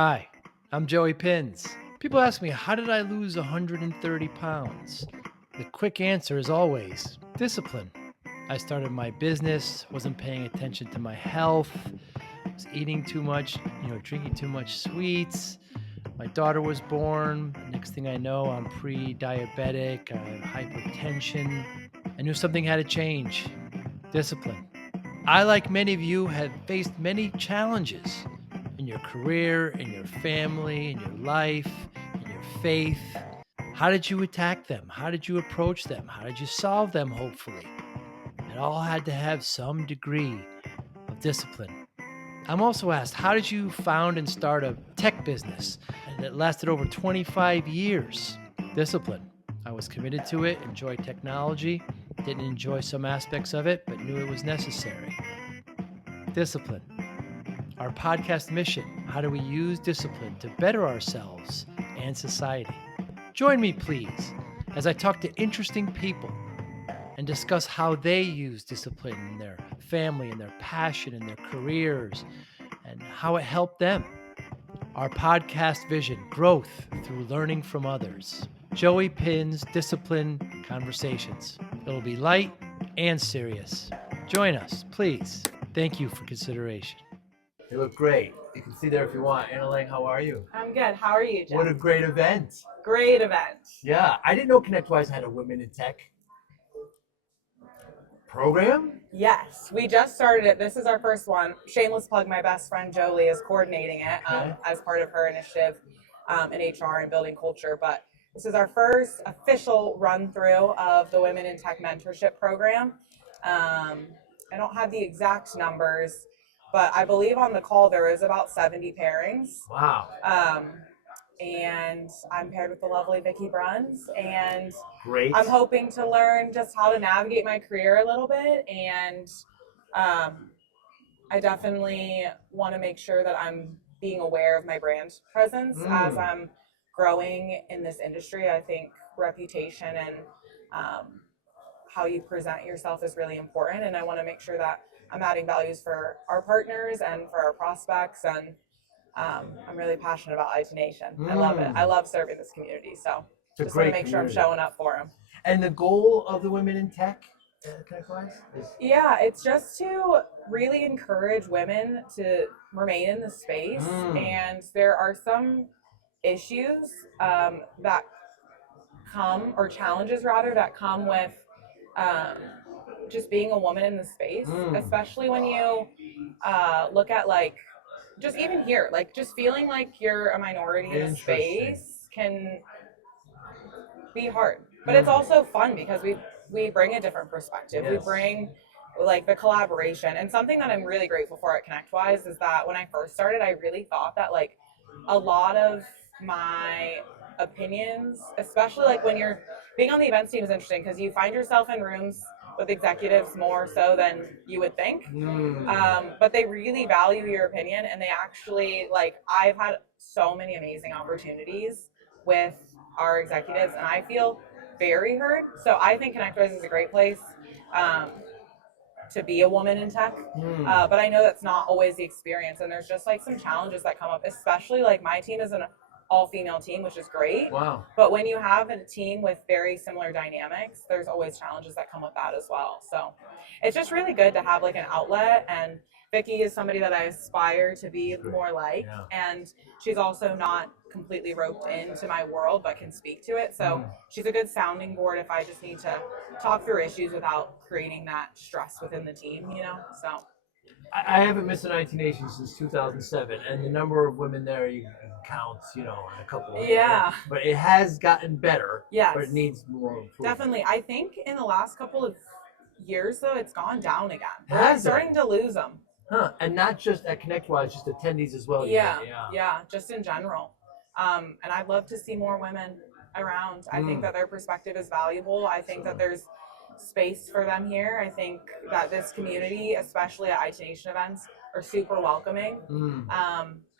Hi, I'm Joey Pins. People ask me, how did I lose 130 pounds? The quick answer is always discipline. I started my business, wasn't paying attention to my health, was eating too much, drinking too much sweets. My daughter was born. Next thing I know, I'm pre diabetic, I have hypertension. I knew something had to change. Discipline. I, like many of you, have faced many challenges in your career, in your family, in your life, in your faith. How did you attack them? How did you approach them? How did you solve them, hopefully? It all had to have some degree of discipline. I'm also asked, how did you found and start a tech business that lasted over 25 years? Discipline. I was committed to it, enjoyed technology, didn't enjoy some aspects of it, but knew it was necessary. Discipline. Our podcast mission: how do we use discipline to better ourselves and society? Join me, please, as I talk to interesting people and discuss how they use discipline in their family and their passion and their careers and how it helped them. Our podcast vision: growth through learning from others. Joey Pins Discipline Conversations. It'll be light and serious. Join us, please. Thank you for consideration. You look great. You can see there if you want. Anna Lang, how are you? I'm good. How are you, Jeff? What a great event. Great event. Yeah, I didn't know ConnectWise had a Women in Tech program. Yes, we just started it. This is our first one. Shameless plug, my best friend Jolie is coordinating it as part of her initiative in HR and building culture. But this is our first official run through of the Women in Tech Mentorship Program. I don't have the exact numbers, but I believe on the call there is about 70 pairings. Wow. And I'm paired with the lovely Vicki Bruns, and Great. I'm hoping to learn just how to navigate my career a little bit, and I definitely want to make sure that I'm being aware of my brand presence as I'm growing in this industry. I think reputation and how you present yourself is really important, and I want to make sure that I'm adding values for our partners and for our prospects, and I'm really passionate about IT Nation. I love it. I love serving this community, so just want to make sure I'm showing up for them. And the goal of the Women in Tech, Yeah, it's just to really encourage women to remain in the space. And there are some issues that come, or challenges rather, that come with just being a woman in the space, especially when you look at like, just even here, like just feeling like you're a minority in a space can be hard. But it's also fun because we bring a different perspective. Yes. We bring like the collaboration. And something that I'm really grateful for at ConnectWise is that when I first started, I really thought that like a lot of my opinions, especially like when you're being on the events team, is interesting because you find yourself in rooms with executives more so than you would think. But they really value your opinion, and they actually, like, I've had so many amazing opportunities with our executives, and I feel very heard. So I think ConnectWise is a great place to be a woman in tech. But I know that's not always the experience, and there's just like some challenges that come up, especially like my team is an all-female team, which is great. Wow. But when you have a team with very similar dynamics, there's always challenges that come with that as well. So it's just really good to have like an outlet, and Vicki is somebody that I aspire to be more like, and she's also not completely roped into my world but can speak to it. So she's a good sounding board if I just need to talk through issues without creating that stress within the team, you know? So I haven't missed an IT Nation since 2007, and the number of women there you can count, in a couple of yeah. But it has gotten better. Yes. But it needs more improvement. Definitely. I think in the last couple of years, though, it's gone down again. We're starting to lose them. Huh. And not just at ConnectWise, just attendees as well. Yeah, just in general. And I'd love to see more women around. I think that their perspective is valuable. I think that there's space for them here. I think that this community, especially at IT Nation events, are super welcoming.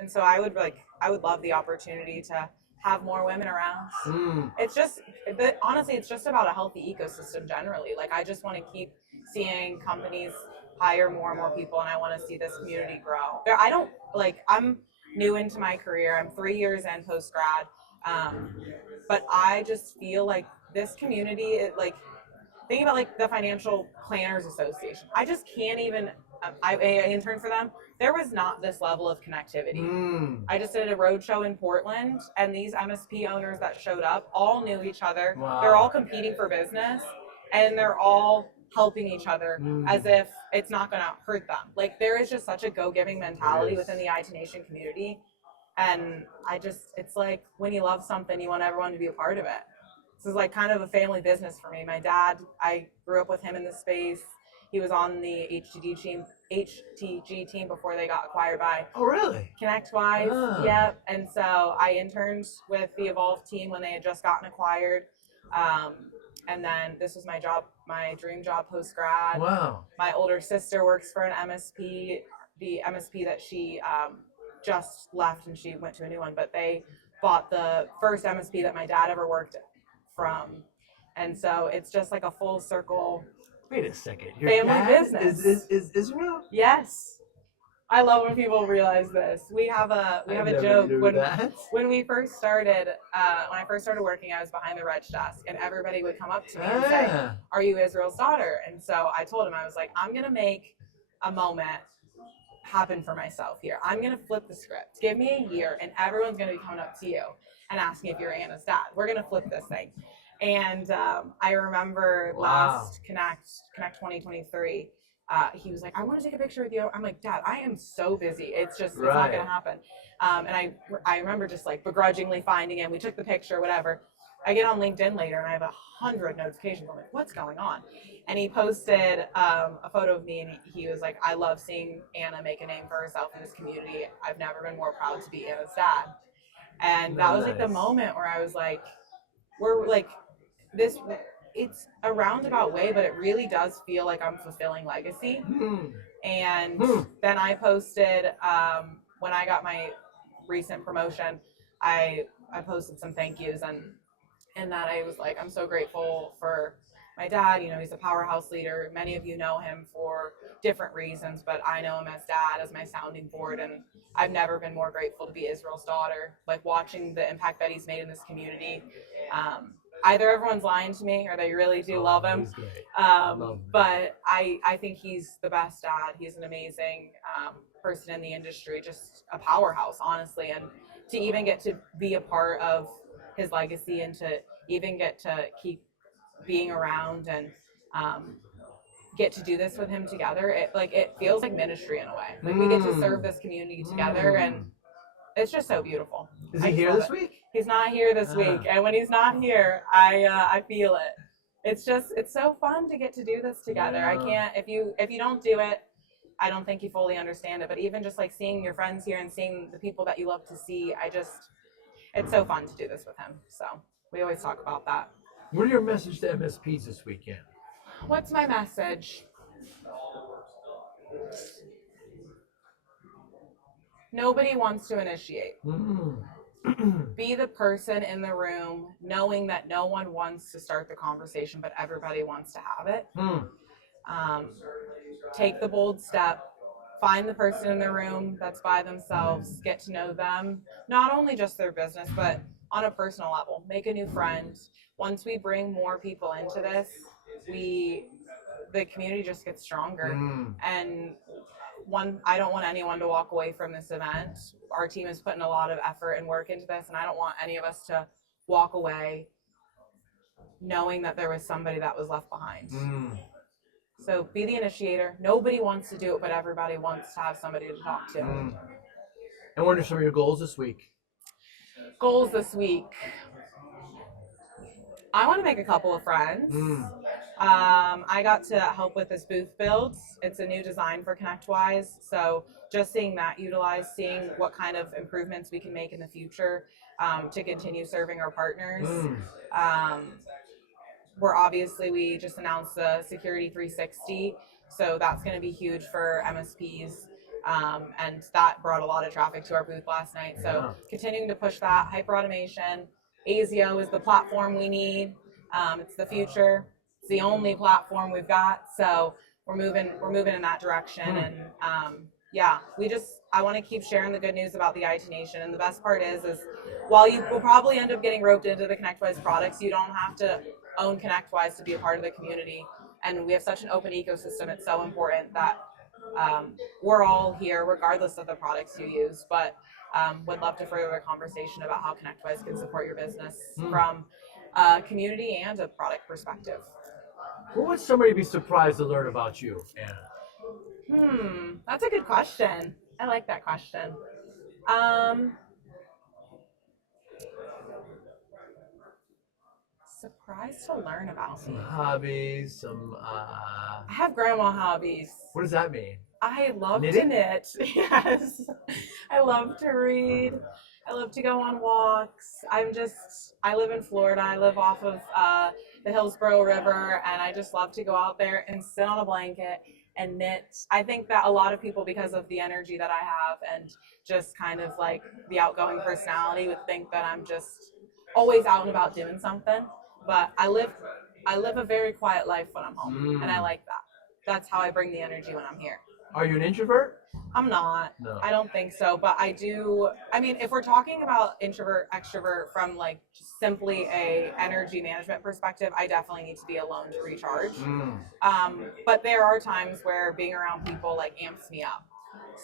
And so I would love the opportunity to have more women around. It's just, but honestly, it's just about a healthy ecosystem generally. Like, I just want to keep seeing companies hire more and more people, and I want to see this community grow. I'm new into my career. I'm 3 years in post grad. But I just feel like this community, like, thinking about like the Financial Planners Association, I just can't even. I interned for them. There was not this level of connectivity. I just did a road show in Portland, and these MSP owners that showed up all knew each other. Wow. They're all competing for business, and they're all helping each other as if it's not going to hurt them. Like, there is just such a go-giving mentality within the IT Nation community. And it's like when you love something, you want everyone to be a part of it. This is like kind of a family business for me. My dad, I grew up with him in the space. He was on the HTG team before they got acquired by Oh, really? ConnectWise. Ah. Yep. And so I interned with the Evolve team when they had just gotten acquired. And then this was my job, my dream job post grad. Wow. My older sister works for an MSP, the MSP that she just left, and she went to a new one, but they bought the first MSP that my dad ever worked from. And so it's just like a full circle. Wait a second. Your Family dad business. is Israel? Yes. I love when people realize this. We have a joke when we first started. When I first started working, I was behind the reg desk, and everybody would come up to me and say, "Are you Israel's daughter?" And so I told him, I was like, "I'm gonna make a moment happen for myself here. I'm gonna flip the script. Give me a year, and everyone's gonna be coming up to you and asking if you're Anna's dad. We're gonna flip this thing." And I remember last Connect 2023. He was like, "I want to take a picture with you." I'm like, "Dad, I am so busy. It's just, it's not going to happen." And I remember just like begrudgingly finding him. We took the picture, whatever. I get on LinkedIn later and I have 100 notifications. I'm like, "What's going on?" And he posted a photo of me, and he was like, "I love seeing Anna make a name for herself in this community. I've never been more proud to be Anna's dad." And that was like the moment where I was like, we're like, this, it's a roundabout way, but it really does feel like I'm fulfilling legacy. And then I posted, when I got my recent promotion, I posted some thank yous, and that I was like, I'm so grateful for my dad. You know, he's a powerhouse leader. Many of you know him for different reasons, but I know him as dad, as my sounding board, and I've never been more grateful to be Israel's daughter. Like, watching the impact that he's made in this community. Either everyone's lying to me or they really do love him. But I think he's the best dad. He's an amazing person in the industry, just a powerhouse, honestly. And to even get to be a part of his legacy, and to even get to keep being around, and get to do this with him together, it feels like ministry in a way. Like, we get to serve this community together, and it's just so beautiful. Is he here this week? He's not here this week, and when he's not here, I feel it. It's so fun to get to do this together. I can't, if you don't do it, I don't think you fully understand it. But even just like seeing your friends here and seeing the people that you love to see, it's so fun to do this with him. So we always talk about that. What are your message to MSPs this weekend? What's my message? Nobody wants to initiate. Be the person in the room, knowing that no one wants to start the conversation, but everybody wants to have it. Take the bold step. Find the person in the room that's by themselves. Get to know them, not only just their business, but on a personal level. Make a new friend. Once we bring more people into this, the community just gets stronger. And I don't want anyone to walk away from this event. Our team is putting a lot of effort and work into this, and I don't want any of us to walk away knowing that there was somebody that was left behind. So be the initiator. Nobody wants to do it, but everybody wants to have somebody to talk to. And what are some of your goals this week? Goals this week. I want to make a couple of friends. I got to help with this booth build. It's a new design for ConnectWise. So just seeing that utilized, seeing what kind of improvements we can make in the future to continue serving our partners. We just announced the Security 360. So that's going to be huge for MSPs. And that brought a lot of traffic to our booth last night. So continuing to push that. Hyperautomation. ASIO is the platform we need. It's the future. The only platform we've got, so we're moving in that direction, and I want to keep sharing the good news about the IT Nation. And the best part is while you will probably end up getting roped into the ConnectWise products, you don't have to own ConnectWise to be a part of the community. And we have such an open ecosystem. It's so important that we're all here regardless of the products you use. But would love to further a conversation about how ConnectWise can support your business from a community and a product perspective. What would somebody be surprised to learn about you, Anna? That's a good question. I like that question. Surprised to learn about Some me. hobbies, I have grandma hobbies. what does that mean? I love Knitting? to knit. Yes. I love to read. I love to go on walks. I live in Florida. I live off of the Hillsborough River, and I just love to go out there and sit on a blanket and knit. I think that a lot of people, because of the energy that I have and just kind of like the outgoing personality, would think that I'm just always out and about doing something. But I live a very quiet life when I'm home, and I like that. That's how I bring the energy when I'm here. Are you an introvert? I'm not. No. I don't think so, but I do. I mean, if we're talking about introvert, extrovert from like just simply a energy management perspective, I definitely need to be alone to recharge. But there are times where being around people like amps me up.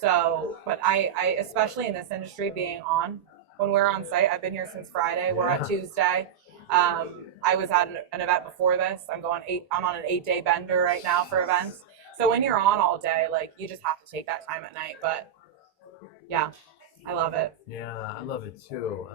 So, but I especially in this industry, being on when we're on site, I've been here since Friday. We're at Tuesday. I was at an event before this. I'm on an 8-day bender right now for events. So when you're on all day, like you just have to take that time at night. But yeah, I love it. Yeah, I love it too.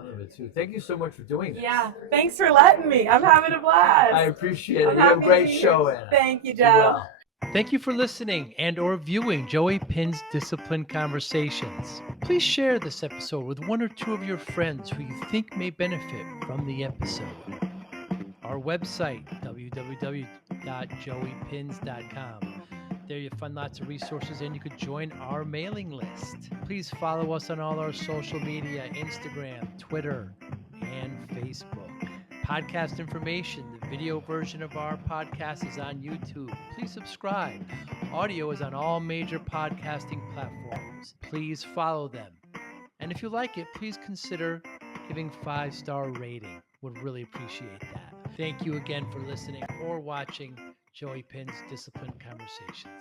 Thank you so much for doing this. Yeah, thanks for letting me. I'm having a blast. I appreciate it. You have a great show, Anna. Thank you, Do Joe. well. Thank you for listening and or viewing Joey Pinn's Discipline Conversations. Please share this episode with one or two of your friends who you think may benefit from the episode. Our website, www.joeypins.com. There you'll find lots of resources and you could join our mailing list. Please follow us on all our social media, Instagram, Twitter, and Facebook. Podcast information, the video version of our podcast is on YouTube. Please subscribe. Audio is on all major podcasting platforms. Please follow them. And if you like it, please consider giving 5-star rating. Would really appreciate that. Thank you again for listening or watching Joey Pinn's Discipline Conversations.